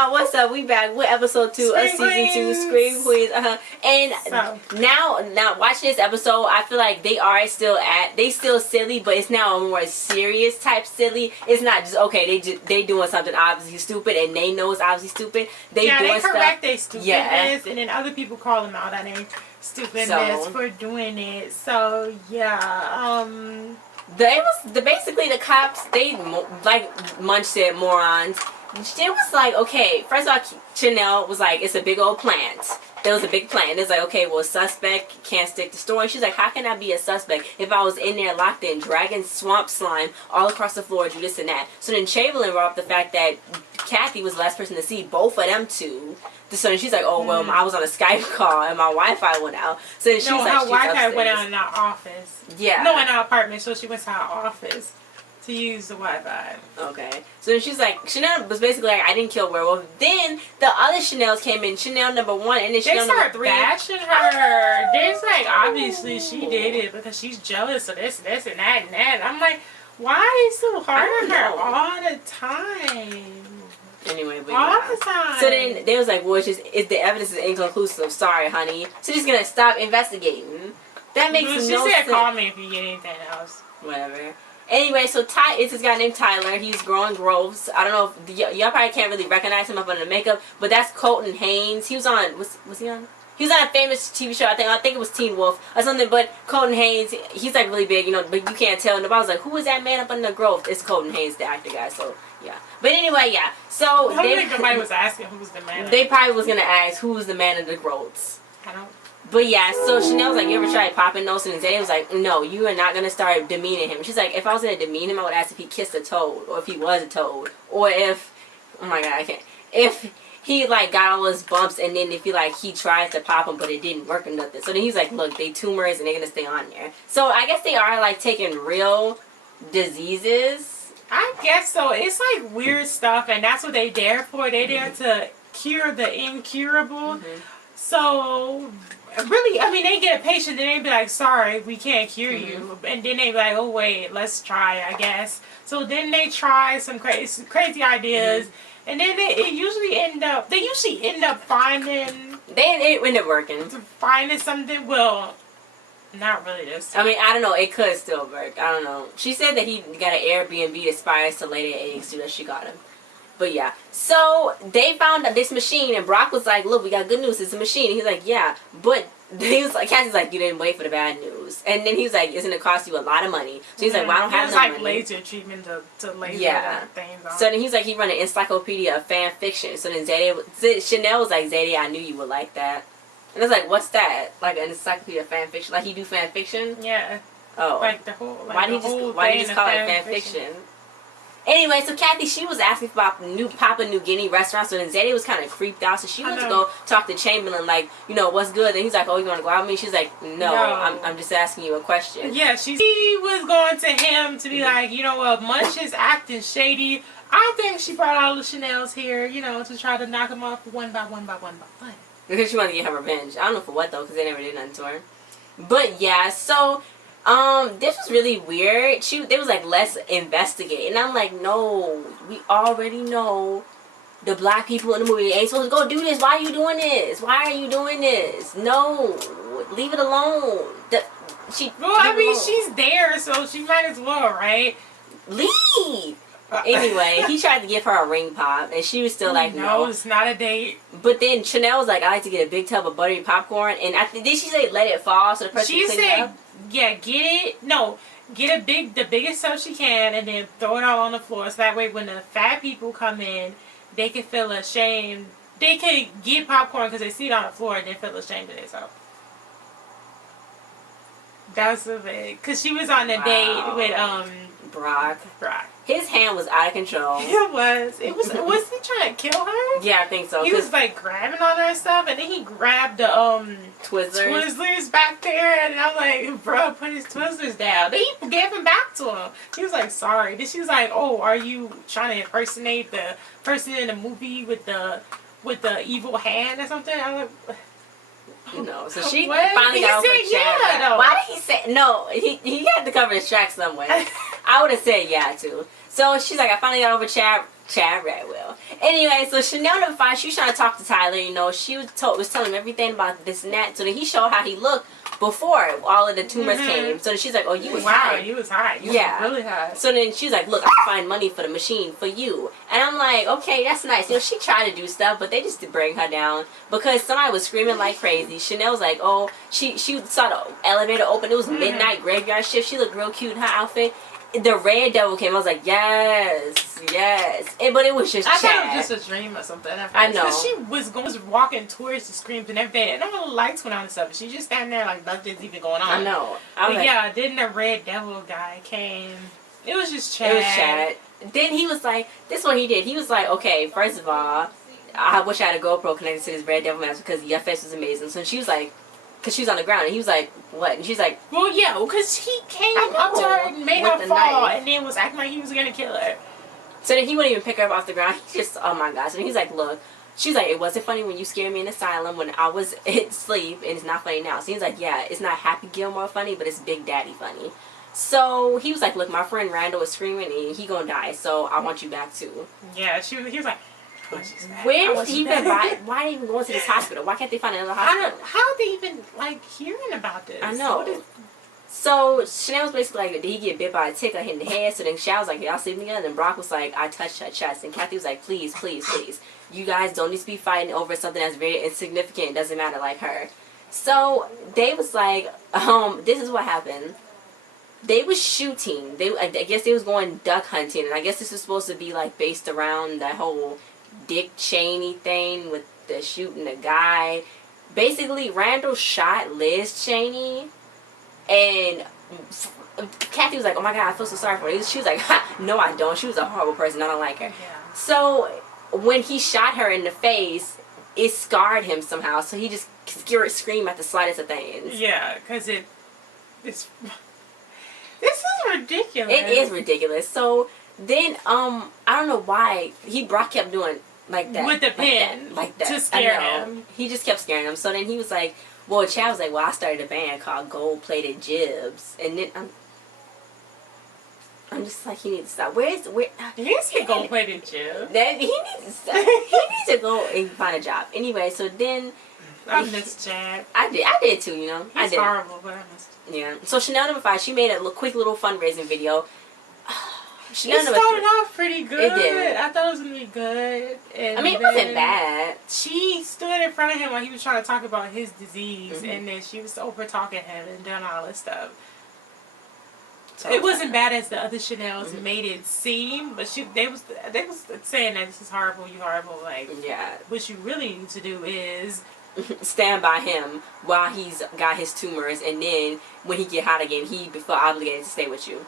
y'all, what's up? We back with episode 2 of season 2, Scream Queens. And now watching this episode, I feel like they still silly, but it's now a more serious type silly. It's not just they doing something obviously stupid, and they know it's obviously stupid. They correct their stupidness, and then other people call them out on their stupidness for doing it. So yeah, basically the cops, they like Munch said, morons. It was like, okay, first of all, Chanel was like, it's a big old plant. There was a big plant. It's like, okay, well, suspect can't stick to story. She's like, how can I be a suspect if I was in there locked in, dragging swamp slime all across the floor, do this and that? So then Chamberlain brought up the fact that Kathy was the last person to see both of them two. So then she's like, oh, well, I was on a Skype call and my Wi-Fi went out. So then she's like, her Wi-Fi went out in our office. Yeah. No, in our apartment, so she went to our office to use the Wi-Fi. Okay. So then she's like, Chanel was basically like, I didn't kill Werewolf. Then the other Chanels came in, Chanel number 1 and then Chanel number 3. They started bashing her. They're like, obviously she did it because she's jealous of this and that and that. I'm like, why are they so hard on her all the time? Anyway, but all the time. So then they was like, well, the evidence is inconclusive. Sorry, honey. So just gonna stop investigating. That makes no sense. She said, call me if you get anything else. Whatever. Anyway, so it's this guy named Tyler. He's growing growths. I don't know if y'all probably can't really recognize him up under the makeup, but that's Colton Haynes. He was on, was he on? He was on a famous TV show. I think it was Teen Wolf or something. But Colton Haynes, he's like really big, but you can't tell. Nobody was like, who is that man up under the growth? It's Colton Haynes, the actor guy. So yeah. But anyway, yeah. So I don't think nobody was asking who was the man. They probably was gonna ask who was the man of the growths. I don't. But yeah, so Chanel was like, you ever tried popping nose? And Zay was like, no, you are not going to start demeaning him. She's like, if I was going to demean him, I would ask if he kissed a toad. Or if he was a toad. Or if, oh my god, I can't. If he like got all his bumps and then if he tried to pop them but it didn't work or nothing. So then he's like, look, they tumors and they're going to stay on there. So I guess they are like taking real diseases. I guess so. It's like weird stuff and that's what they there for. They there to cure the incurable. So... really, I mean, they get a patient, then they be like, sorry, we can't cure you. And then they be like, oh, wait, let's try, I guess. So then they try some crazy ideas. And then they usually end up finding... They end up working. Finding something, well, not really this. I mean, I don't know. It could still work. I don't know. She said that he got an Airbnb that spires to lay their eggs, too, that she got him. But yeah, so they found this machine, and Brock was like, look, we got good news, it's a machine. And he's like, yeah, but he was like, Cassie's like, you didn't wait for the bad news. And then he was like, isn't it cost you a lot of money? So he's like, well, I don't have no money. It's like laser treatment to laser things on. So then he's like, he run an encyclopedia of fan fiction. So then Chanel was like, Zadie, I knew you would like that. And I was like, what's that? Like an encyclopedia of fan fiction? Like he do fan fiction? Yeah. Oh. Like the whole, like why did he just call it fan fiction? Anyway, so Kathy, she was asking about Papua New Guinea restaurant, so then Zadie was kind of creeped out, so she went to go talk to Chamberlain, like, what's good? And he's like, oh, you want to go out with me? She's like, no. I'm just asking you a question. Yeah, she was going to him to be like, you know what, Munch is acting shady. I think she brought all the Chanels here, to try to knock him off one by one. Because she wanted to get her revenge. I don't know for what, though, because they never did nothing to her. But, yeah, so... this was really weird. They was like, let's investigate. And I'm like, no, we already know the black people in the movie ain't supposed to go do this. Why are you doing this? Why are you doing this? No, leave it alone. She's there, so she might as well, right? Leave. Anyway, he tried to give her a ring pop, and she was still like, no. No, it's not a date. But then Chanel was like, I like to get a big tub of buttery popcorn. And did she say let it fall so the person can clean it up? Yeah, get the biggest tub she can and then throw it all on the floor so that way when the fat people come in, they can feel ashamed. They can get popcorn because they see it on the floor and then feel ashamed of themselves. That's the thing. Because she was on a date with Brock. His hand was out of control. It was. Was he trying to kill her? Yeah, I think so. He was like grabbing on her and stuff, and then he grabbed the Twizzlers back there, and I'm like, bro, put his Twizzlers down. Then he gave them back to him. He was like, sorry. Then she was like, oh, are you trying to impersonate the person in the movie with the evil hand or something? I'm like, no. So she finally got over chat. Why did he say no? He had to cover his tracks somewhere. I would have said yeah too. So she's like, I finally got over Chad Redwell. Anyway, so Chanel number 5, she was trying to talk to Tyler. You know, she was telling him everything about this and that. So then he showed how he looked before all of the tumors came. So then she's like, oh, you was high. You was high. You yeah. was really high. So then she's like, look, I can find money for the machine for you. And I'm like, okay, that's nice. You know, she tried to do stuff, but they just bring her down because somebody was screaming like crazy. Chanel was like, oh, she saw the elevator open. It was midnight graveyard shift. She looked real cute in her outfit. The red devil came. I was like, yes. But it was just I Chad. thought it was just a dream or something. I know. Because she was walking towards the screams and everything, and all the lights went on and stuff. She just standing there like nothing's even going on. I know. But like, then the red devil guy came. It was just Chad. It was Chad. Then he was like, this is what he did. He was like, okay, first of all, I wish I had a GoPro connected to this red devil mask because your face was amazing. So she was like, because she was on the ground, and he was like, what? And she's like, well, yeah, because he came up to her and made her fall, and then was acting like he was going to kill her. So then he wouldn't even pick her up off the ground. He just, oh my gosh. And he's like, look, she's like, it wasn't funny when you scared me in the asylum when I was asleep, and it's not funny now. So he's like, yeah, it's not Happy Gilmore funny, but it's Big Daddy funny. So he was like, look, my friend Randall is screaming, and he gonna die, so I want you back too. Yeah, he was like, where did he even why are they even going to this hospital? Why can't they find another hospital? How are they even like hearing about this? I know. So Chanel was basically like, did he get bit by a tick or hit in the head? So then Shao was like, y'all sleeping together? And Brock was like, I touched her chest. And Kathy was like, please, please, please. You guys don't need to be fighting over something that's very insignificant. It doesn't matter like her. So they was like, this is what happened. They was shooting. I guess they was going duck hunting. And I guess this was supposed to be like based around that whole Dick Cheney thing with the shooting the guy. Basically, Randall shot Liz Cheney. And Kathy was like, oh my God, I feel so sorry for her. She was like, ha, no I don't. She was a horrible person. I don't like her. Yeah. So when he shot her in the face, it scarred him somehow. So he just screamed at the slightest of things. Yeah, because it's... This is ridiculous. It is ridiculous. So then, I don't know why Brock kept doing like that. With the pen. Like that. To scare him. He just kept scaring him. So then he was like, well, Chad was like, well, I started a band called Gold Plated Jibs. And then I'm just like, he needs to stop. Where? He needs to Gold Plated Jibs. He needs to stop. He needs to go and find a job. Anyway, so then... I miss Chad. I did too, you know. He's horrible, but I missed him. Yeah. So Chanel number 5, she made a quick little fundraising video. Chanel it started off pretty good. It did. I thought it was going to be good. And I mean, it wasn't bad. She stood in front of him while he was trying to talk about his disease, and then she was over talking him and doing all this stuff. So it wasn't bad as the other Chanel's made it seem, but they was saying that this is horrible, you horrible. Like, yeah. What you really need to do is stand by him while he's got his tumors, and then when he get hot again, he feel obligated to stay with you.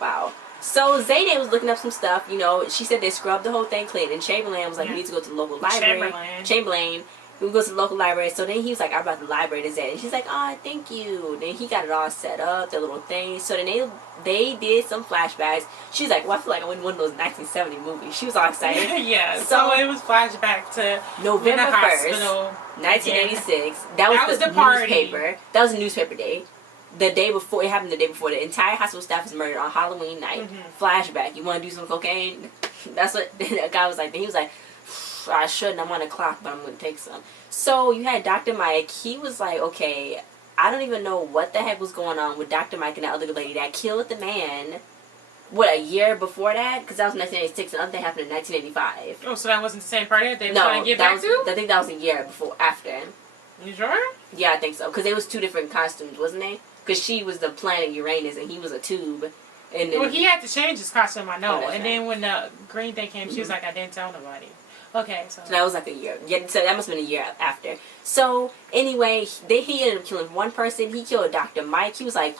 Wow. So Zayday was looking up some stuff, you know. She said they scrubbed the whole thing clean, and Chamberlain was like, we need to go to the local library. Chamberlain. We go to the local library. So then he was like, I brought the library to Zayday. And she's like, oh, thank you. Then he got it all set up, the little thing. So then they did some flashbacks. She's like, well, I feel like I'm in one of those 1970 movies. She was all excited. Yeah. So it was flashback to November 1st, 1986. That was the newspaper. That was a newspaper day. The day before, it happened the day before. The entire hospital staff was murdered on Halloween night. Flashback. You want to do some cocaine? That's what the guy was like. Then he was like, I shouldn't. I'm on the clock, but I'm going to take some. So you had Dr. Mike. He was like, okay, I don't even know what the heck was going on with Dr. Mike and that other lady that killed the man. What, a year before that? Because that was 1986, and the other thing happened in 1985. Oh, so that wasn't the same party that they were trying to get back to? I think that was a year before, after. You sure? Yeah, I think so. Because it was 2 different costumes, wasn't they? Because she was the planet Uranus and he was a tube. And then, well, he had to change his costume, I know. And right. Then when the green thing came, she was like, I didn't tell nobody. Okay, so that was like a year. Yeah, so that must have been a year after. So anyway, he ended up killing one person. He killed Dr. Mike. He was like,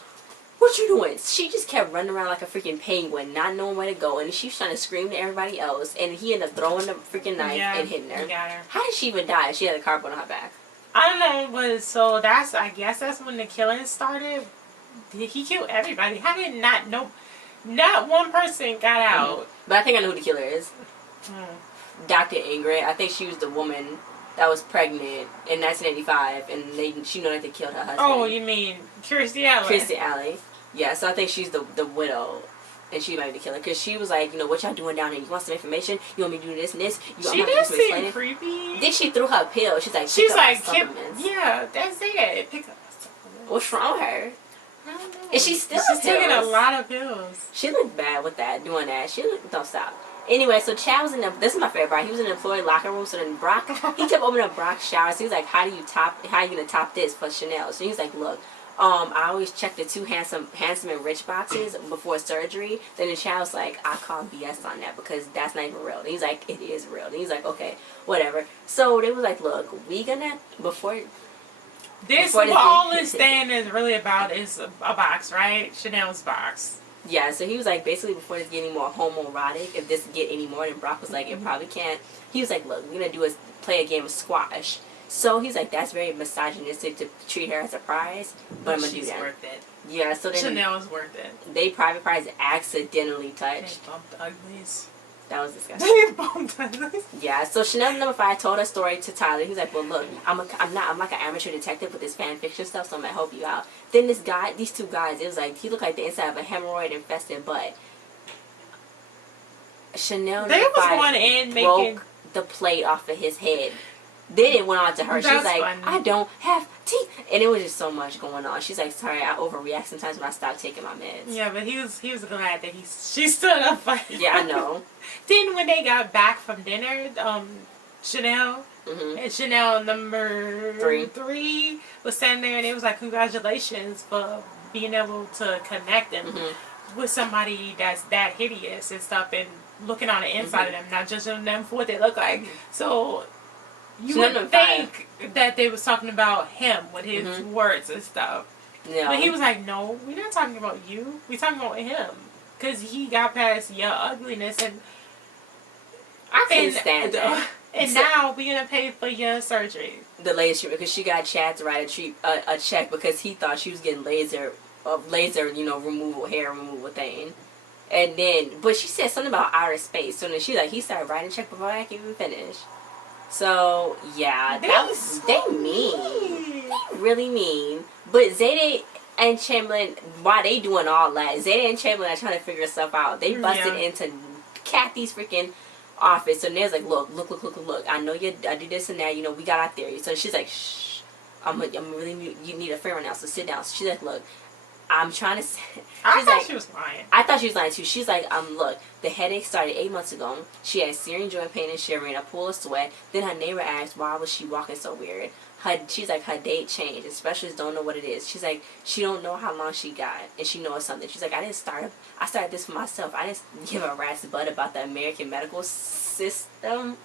what you doing? She just kept running around like a freaking penguin, not knowing where to go. And she was trying to scream to everybody else. And he ended up throwing the freaking knife and hitting her. He got her. How did she even die? She had a cardboard on her back. I don't know, but so I guess that's when the killing started. He killed everybody. How did not one person got out? But I think I know who the killer is. Dr. Ingrid. I think she was the woman that was pregnant in 1985, and she knew that they killed her husband. Oh, you mean Kirstie Alley? Kirstie Alley. Yeah, so I think she's the widow. And she might be killing because she was like, you know, what y'all doing down there? You want some information? You want me to do this and this? She did seem creepy. Then she threw her pill. She's like, yeah, that's it. Pick up supplements. What's wrong with her? I don't know. And she's taking a lot of pills. She looked bad with that, doing that. Don't stop. Anyway, so Chad was in this is my favorite part. He was in the employee locker room. So then Brock, he kept opening up Brock's shower. So he was like, how are you gonna top this for Chanel? So he was like, look, I always check the 2 handsome and rich boxes before surgery. Then the Chad was like, I call BS on that because that's not even real. And he's like, it is real. And he's like, okay, whatever. So they was like, look, we gonna all this thing is really about is a box, right? Chanel's box. Yeah, so he was like, basically, before this get any more homoerotic, if this get any more, then Brock was like, it probably can't. He was like, look, we're going to play a game of squash. So he's like, that's very misogynistic to treat her as a prize, but I'm going to do that. She's worth it. Yeah, so then Chanel is worth it. They private prize accidentally touched. They bumped uglies. That was disgusting. They bumped uglies. Yeah, so Chanel number 5 told her story to Tyler. He was like, well, look, I'm like an amateur detective with this fan fiction stuff, so I'm going to help you out. Then these 2 guys, it was like, he looked like the inside of a hemorrhoid infested butt. Chanel they number was 5 going in broke making the plate off of his head. Then it went on to her. She's like, funny. I don't have teeth. And it was just so much going on. She's like, sorry, I overreact sometimes when I stop taking my meds. Yeah, but he was glad that she stood up for him. Yeah, I know. Then when they got back from dinner, Chanel and Chanel number 3 was standing there and it was like, congratulations for being able to connect them with somebody that's that hideous and stuff and looking on the inside of them, not judging them for what they look like. So you would think that they was talking about him with his words and stuff. Yeah. But he was like, no, we're not talking about you. We're talking about him. Because he got past your ugliness and I can't stand it. And now we're going to pay for your surgery. The laser treatment, because she got Chad to write a check because he thought she was getting laser, you know, hair removal thing. And then, but she said something about outer space. So then he started writing a check before I could even finish. So, yeah, they mean. They really mean. But Zayde and Chamberlain, why they doing all that? Zayde and Chamberlain are trying to figure stuff out. They busted into Kathy's freaking office. So there's like, look. I know I do this and that. You know, we got our theory. So she's like, shh. I'm really, you need a friend right now. So sit down. So she's like, look. I'm trying to say... I thought she was lying. I thought she was lying too. She's like, look, the headache started 8 months ago. She had searing joint pain and shivering, a pool of sweat. Then her neighbor asked, why was she walking so weird? She's like, her date changed. And specialists don't know what it is. She's like, she don't know how long she got. And she knows something. She's like, I started this for myself. I didn't give a rat's butt about the American medical system.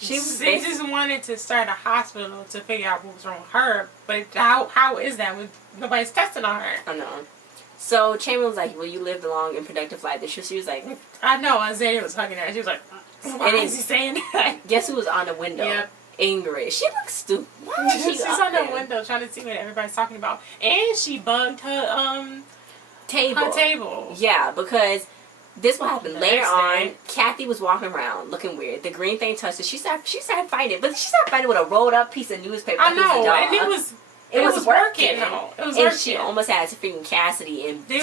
They just wanted to start a hospital to figure out what was wrong with her. But how is that when nobody's testing on her? I know. So Chamberlain was like, well, you lived a long and productive life. She was like... I know. Isaiah was hugging her. She was like, why is he saying that? Guess who was on the window? Yep. Ingrid. She looks stupid. Why is she's on the window trying to see what everybody's talking about. And she bugged her table. Yeah, because... This what happened later on. Kathy was walking around looking weird. The green thing touched her. She started fighting, but she started fighting with a rolled up piece of newspaper. I know, and it was working. It was working. She almost had to freaking Cassidy and she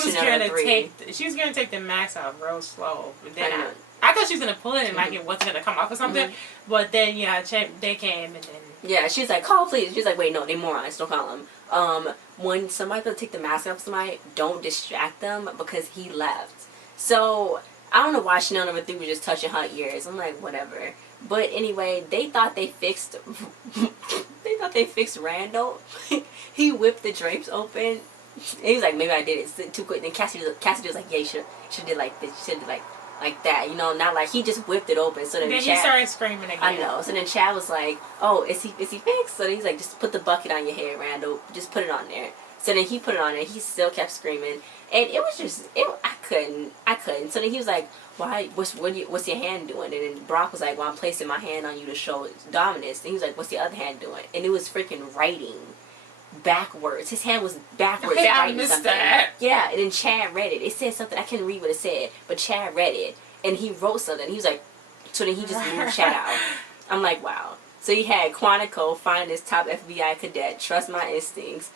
was gonna take the mask out real slow. But then I thought she was gonna pull it and like it wasn't gonna come off or something. But then they came and then she's like, call please. She's like, wait, no, they morons. Don't call them. When somebody goes to take the mask off somebody, don't distract them because he left. So, I don't know why Chanel number 3 was just touching her ears. I'm like, whatever. But anyway, they thought they fixed Randall. He whipped the drapes open. And he was like, maybe I did it too quick. Then Cassidy was like, yeah, you should did like this. You should did like that. You know, not like he just whipped it open. So then he started screaming again. I know. So then Chad was like, oh, is he fixed? So then he's like, just put the bucket on your head, Randall. Just put it on there. So then he put it on there. He still kept screaming. And it was just, I couldn't. So then he was like, why, what's your hand doing? And then Brock was like, well, I'm placing my hand on you to show dominance. And he was like, what's the other hand doing? And it was freaking writing backwards. His hand was backwards writing something. That. Yeah, and then Chad read it. It said something, I couldn't read what it said, but Chad read it. And he wrote something. He was like, so then he just moved Chad out. I'm like, wow. So he had Quantico find his top FBI cadet, trust my instincts.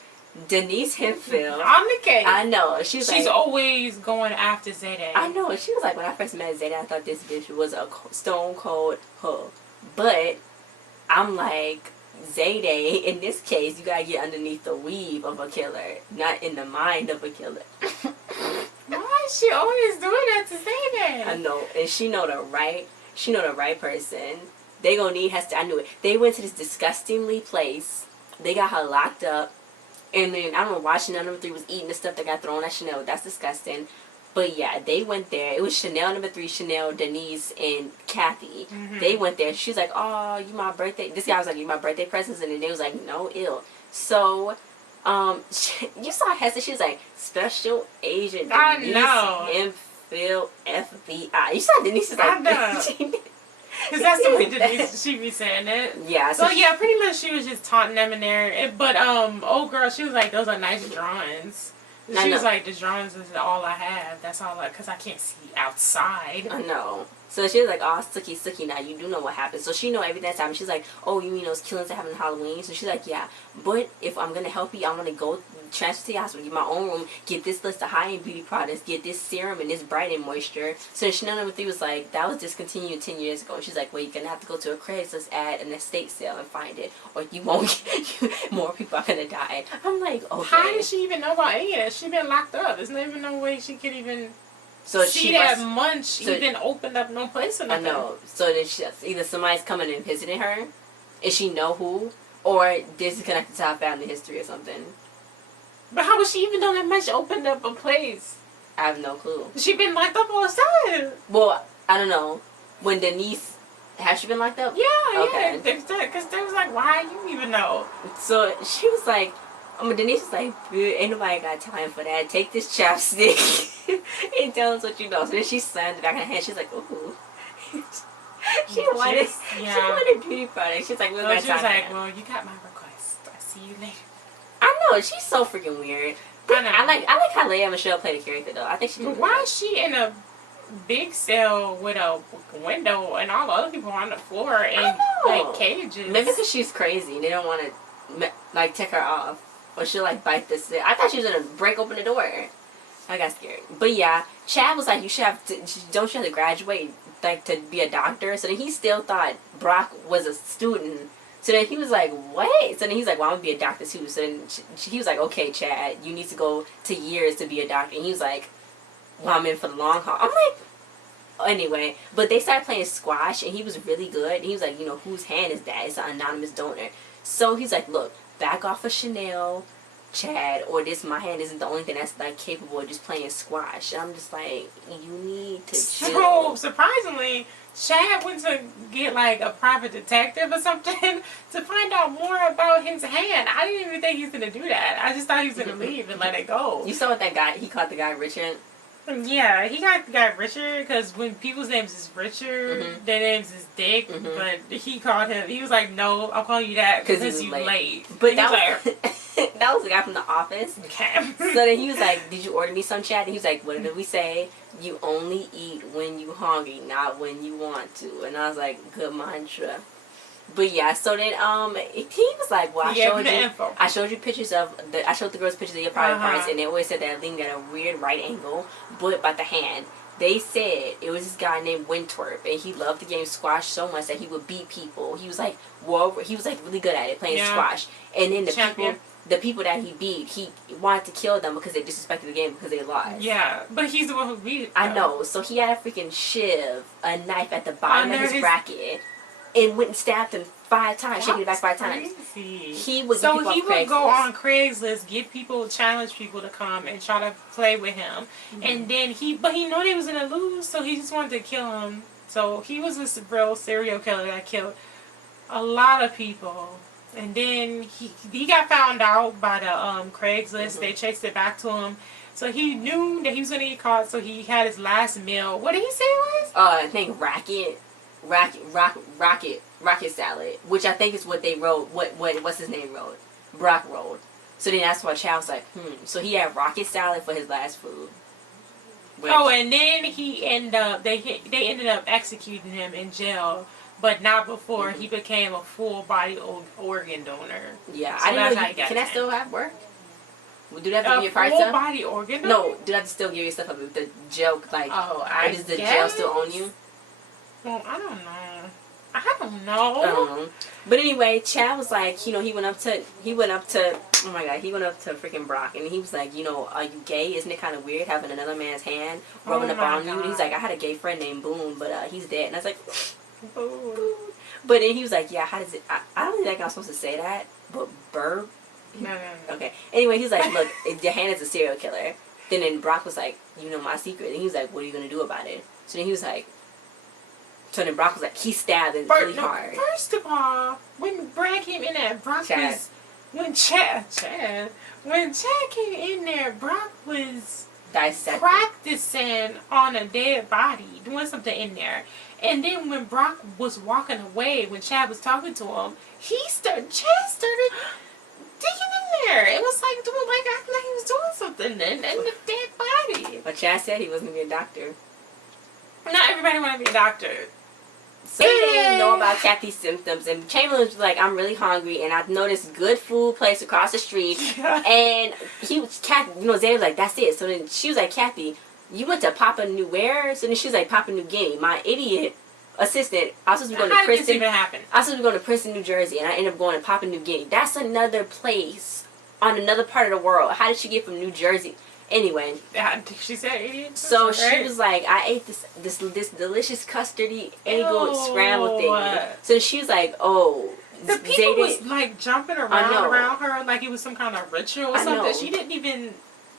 Denise Hemphill. On the case. I know. She's like, always going after Zayday. I know. She was like, when I first met Zayday, I thought this bitch was a stone cold hoe. But I'm like, Zayday, in this case, you gotta get underneath the weave of a killer, not in the mind of a killer. Why is she always doing that to Zayday? I know. And she know the right person. They gonna need her. I knew it. They went to this disgustingly place. They got her locked up. And then, I don't know why Chanel number 3 was eating the stuff that got thrown at Chanel. That's disgusting. But yeah, they went there. It was Chanel number 3, Chanel, Denise, and Kathy. Mm-hmm. They went there. She's like, oh, you my birthday. This guy was like, you my birthday presents. And then they was like, no, ill. So, you saw Hester. She was like, Special Agent Denise Hemphill, FBI. You saw Denise was like, I know. Because that's the way Denise, she be saying it. Yeah. So yeah, pretty much she was just taunting them in there. But old girl, she was like, those are nice drawings. She was like, the drawings is all I have. That's all because I can't see outside. I know. So she was like, oh, Sookie, now you do know what happened. So she know everything that's happened. She's like, oh, you mean those killings that happened on Halloween? So she's like, yeah. But if I'm going to help you, I'm going to go transfer to the hospital, get my own room, get this list of high-end beauty products, get this serum and this brightening moisture. So Chanel number 3 was like, that was discontinued 10 years ago. And she's like, well, you're going to have to go to a Craigslist ad, an estate sale, and find it. Or you won't get, more people are going to die. I'm like, okay. How did she even know about any of that? She been locked up. There's not even no way she could even... So see that munch even opened up no place or nothing. I know. So then either somebody's coming and visiting her, and she know who, or this is connected to her family history or something. But how would she even know that much opened up a place? I have no clue. She been locked up all the time. Well, I don't know. When Denise, has she been locked up? Yeah, okay. yeah. Because they was like, why you even know? So she was like, Denise was like, ain't nobody got time for that. Take this chapstick and tell us what you know. So then she slammed it back in her hand. She's like, ooh. she wanted beauty products. She's like, she was like, well, you got my request. I'll see you later. I know. She's so freaking weird. I know. I like how Lea Michele played the character, though. I think she did. Why is she in a big cell with a window and all the other people on the floor in like cages? Maybe because she's crazy and they don't want to like take her off. Or she'll like bite this. I thought she was gonna break open the door. I got scared. But yeah, Chad was like, you should have to, don't you have to graduate like to be a doctor? So then he still thought Brock was a student. So then he was like, what? So then he's like, well, I'm gonna be a doctor too. So then he was like, okay, Chad, you need to go to years to be a doctor. And he was like, well, I'm in for the long haul. I'm like, anyway, but they started playing squash and he was really good. And he was like, you know, whose hand is that? It's an anonymous donor. So he's like, look, back off of Chanel, Chad, or my hand isn't the only thing that's like capable of just playing squash. And I'm just like, you need to chill. So surprisingly, Chad went to get like a private detective or something to find out more about his hand. I didn't even think he was gonna do that. I just thought he was gonna leave and let it go. You saw what that guy? He caught the guy Richard. Yeah, he got the guy Richard because when people's names is Richard, their names is Dick. But he called him. He was like, "No, I'll call you that because you late." But that was the guy from The Office. Okay. So then he was like, "Did you order me some, Chad?" And he was like, "What did we say? You only eat when you hungry, not when you want to." And I was like, "Good mantra." But yeah, so then he was like, well, I showed you pictures of I showed the girls pictures of your private parts, and they always said that Ling got a weird right angle, but about the hand. They said it was this guy named Winthrop, and he loved the game squash so much that he would beat people. He was like really good at it, playing squash. And then the people that he beat, he wanted to kill them because they disrespected the game because they lost. Yeah, but he's the one who beat it. I know. So he had a freaking shiv, a knife at the bottom of his bracket. And went and stabbed him 5 times, shaking it back 5 times. He would go on Craigslist, get people, challenge people to come and try to play with him. And then he knew they was gonna lose, so he just wanted to kill him. So he was this real serial killer that killed a lot of people. And then he got found out by the Craigslist. They chased it back to him. So he knew that he was gonna get caught. So he had his last meal. What did he say it was? I think rocket salad, which I think is what they wrote. What's his name wrote? Brock wrote. So then that's why Chad was like, So he had rocket salad for his last food. And then he ended up they ended up executing him in jail, but not before he became a full body organ donor. Yeah, so I didn't know. Can that still have work? Do they have to give you a price full up? body organ? No, do they have to still give you stuff up with the jail? Like, I or does the jail still own you? Well, I don't know. I don't know. But anyway, Chad was like, you know, he went up to, oh my God, he went up to freaking Brock, and he was like, you know, are you gay? Isn't it kind of weird having another man's hand rubbing up on you? And he's like, I had a gay friend named Boone, but he's dead. And I was like, Boone. But then he was like, yeah, how does it, I don't think I'm supposed to say that, but Burb? No. Okay. Anyway, he's like, look, your hand is a serial killer. Then Brock was like, you know my secret. And he was like, what are you going to do about it? So then he was like, so then Brock was like, he stabbed it really hard. First of all, when Brad came in there, Brock Chad. was... When Chad came in there, Brock was Dissecting. practicing on a dead body, doing something in there. And then when Brock was walking away, when Chad was talking to him, Chad started digging in there. It was like acting like he was doing something in the dead body. But Chad said he wasn't going to be a doctor. Not everybody want to be a doctor. So he didn't know about Kathy's symptoms, and Chamberlain was like, I'm really hungry, and I've noticed good food place across the street. Yeah. And Kathy, you know, Zay was like, that's it. So then she was like, Kathy, you went to Papua New where? So then she was like, Papua New Guinea. My idiot assistant, I was supposed to be going to How did Princeton. this even happen? I was supposed to be going to Princeton, New Jersey, and I ended up going to Papua New Guinea. That's another place on another part of the world. How did she get from New Jersey? Anyway, She said idiot. so she was like, I ate this delicious custardy egg scrambled thing. So she was like, oh, the people was like jumping around her like it was some kind of ritual or something. She didn't even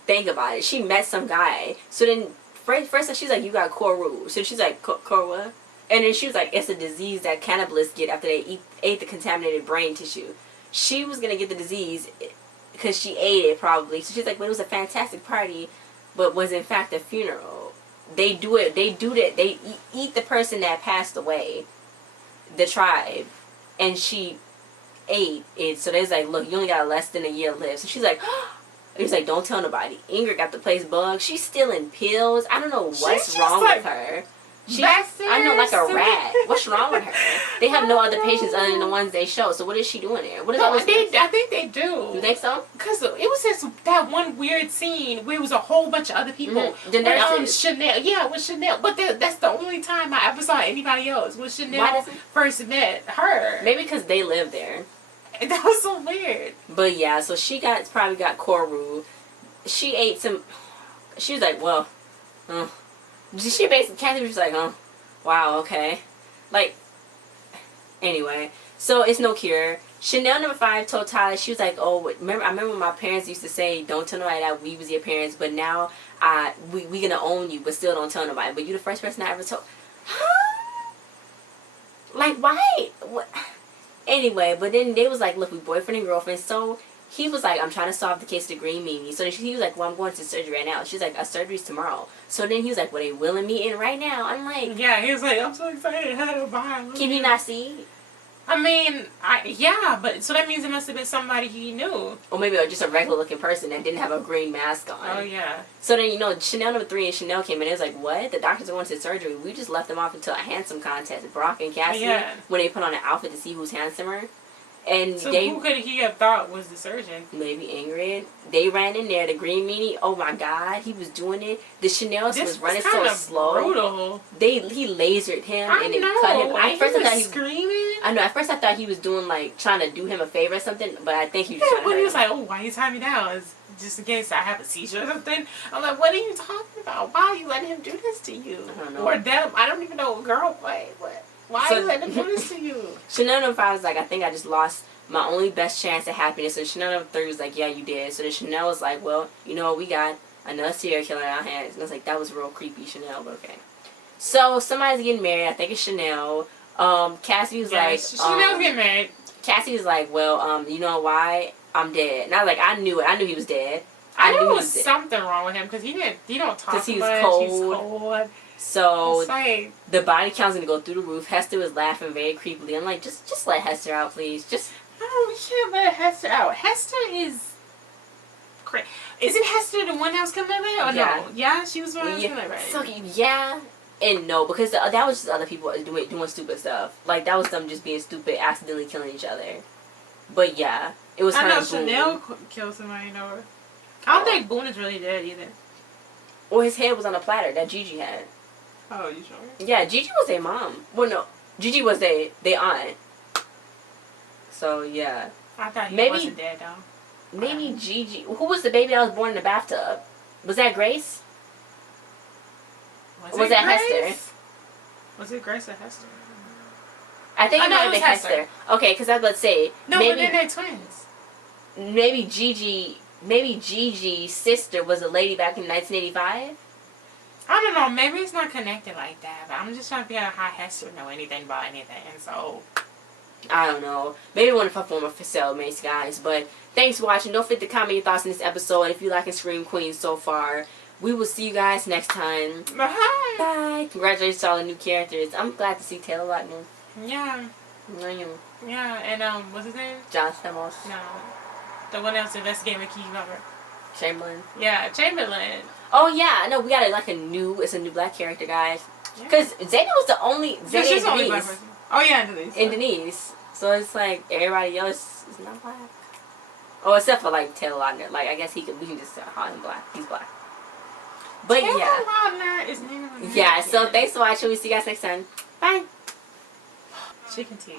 think about it. She met some guy. So then first she's like, you got Koru. So she's like, Korwa? And then she was like, it's a disease that cannibalists get after they ate the contaminated brain tissue. She was gonna get the disease because she ate it probably. So she's like, well, it was a fantastic party, but was in fact a funeral. They do that. They eat the person that passed away, the tribe, and she ate it. So there's like, look, you only got less than a year to live. So she's like, he's like, don't tell nobody. Ingrid got the place bugged. She's stealing pills. I don't know what's wrong with her. I know, like a rat. What's wrong with her? They have no other patients other than the ones they show. So what is she doing there? What is all this? I think they do. You think so? Because it was just that one weird scene where it was a whole bunch of other people. The nurses. Chanel. Yeah, with Chanel. But that's the only time I ever saw anybody else. When Chanel first met her. Maybe because they live there. And that was so weird. But yeah, so she probably got Koru. She ate some. She was like, well, she basically, Kathy was just like, oh, wow, okay. Like, anyway. So, it's no cure. Chanel number 5 told Tyler, she was like, oh, I remember when my parents used to say, don't tell nobody that we was your parents, but now we gonna own you, but still don't tell nobody. But you the first person I ever told. Huh? Like, why? What? Anyway, but then they was like, look, we boyfriend and girlfriend, so he was like, I'm trying to solve the case of the green meanie. So he was like, well, I'm going to surgery right now. She's like, our surgery's tomorrow. So then he was like, well, they willing me in right now. I'm like, yeah, he was like, I'm so excited. Bye. Can you not see? I mean, yeah, but so that means it must have been somebody he knew. Or maybe just a regular looking person that didn't have a green mask on. Oh, yeah. So then, you know, Chanel number 3 and Chanel came in. It was like, what? The doctors are going to surgery. We just left them off until a handsome contest. Brock and Cassie, when they put on an outfit to see who's handsomer. And so who could he have thought was the surgeon? Maybe Ingrid. They ran in there. The green meanie. Oh my God, he was doing it. The Chanel's was running so slow. Brutal. He lasered him and then cut him. At first I thought he was screaming. I know. At first I thought he was doing like trying to do him a favor or something, but I think he was. Yeah, when he was like, "Oh, why you tie me down? It's just in case I have a seizure or something." I'm like, "What are you talking about? Why are you letting him do this to you?" I don't know. Or them? I don't even know. Girl, wait, what? Why are you letting him do this to you? Chanel number 5 was like, I think I just lost my only best chance at happiness. And Chanel number 3 was like, yeah, you did. So then Chanel was like, well, you know what, we got another serial killer in our hands. And I was like, that was real creepy, Chanel, but okay. So somebody's getting married. I think it's Chanel. Cassie was like, Chanel's getting married. Cassie was like, well, you know why? I'm dead. And I was like, I knew it. I knew he was dead. I knew there was something wrong with him because he don't talk much. Because he was cold. He's cold. So like, the body count's gonna go through the roof. Hester was laughing very creepily. I'm like, just let Hester out, please. Just. No, we can't let Hester out. Hester is crazy. Isn't Hester the one that was coming back? Or no? Yeah, she was the one that was coming back. So yeah and no, because that was just other people doing stupid stuff. Like that was them just being stupid, accidentally killing each other. But yeah, it was. I know Chanel killed somebody. I don't think Boone is really dead either. Or his head was on a platter that Gigi had. Oh, you sure? Yeah, Gigi was their mom. Well, no, Gigi was their aunt. So yeah. I thought he Maybe- wasn't dead though. Maybe Gigi. Who was the baby that was born in the bathtub? Was that Grace? Was that Grace? Hester? Was it Grace or Hester? I think Oh, it no, might it have been was Hester. Hester. Okay, because I was about to say No, but then they're twins. maybe Gigi's sister was a lady back in 1985. I don't know. Maybe it's not connected like that. But I'm just trying to figure out how Hester know anything about anything. So I don't know. Maybe one of her former cellmates, guys. But thanks for watching. Don't forget to comment your thoughts on this episode. If you like Scream Queen so far, we will see you guys next time. bye. Bye. Congratulations to all the new characters. I'm glad to see Taylor Lautner. Yeah. Yeah. And what's his name? John Stamos. No. The one else investigating the key number. Chamberlain. Yeah, Chamberlain. Oh yeah, I know we got it's a new black character, guys. Yeah. Because Zayna was the only Yeah, Zayna she's the and only black Denise. person. Oh yeah, Denise. And Denise. So it's like everybody else is not black. Oh, except for like Taylor Lautner. Like I guess we can just call him black. He's black. But Taylor yeah. Lautner is named Yeah, so thanks for watching. We'll see you guys next time. Bye. Chicken tea.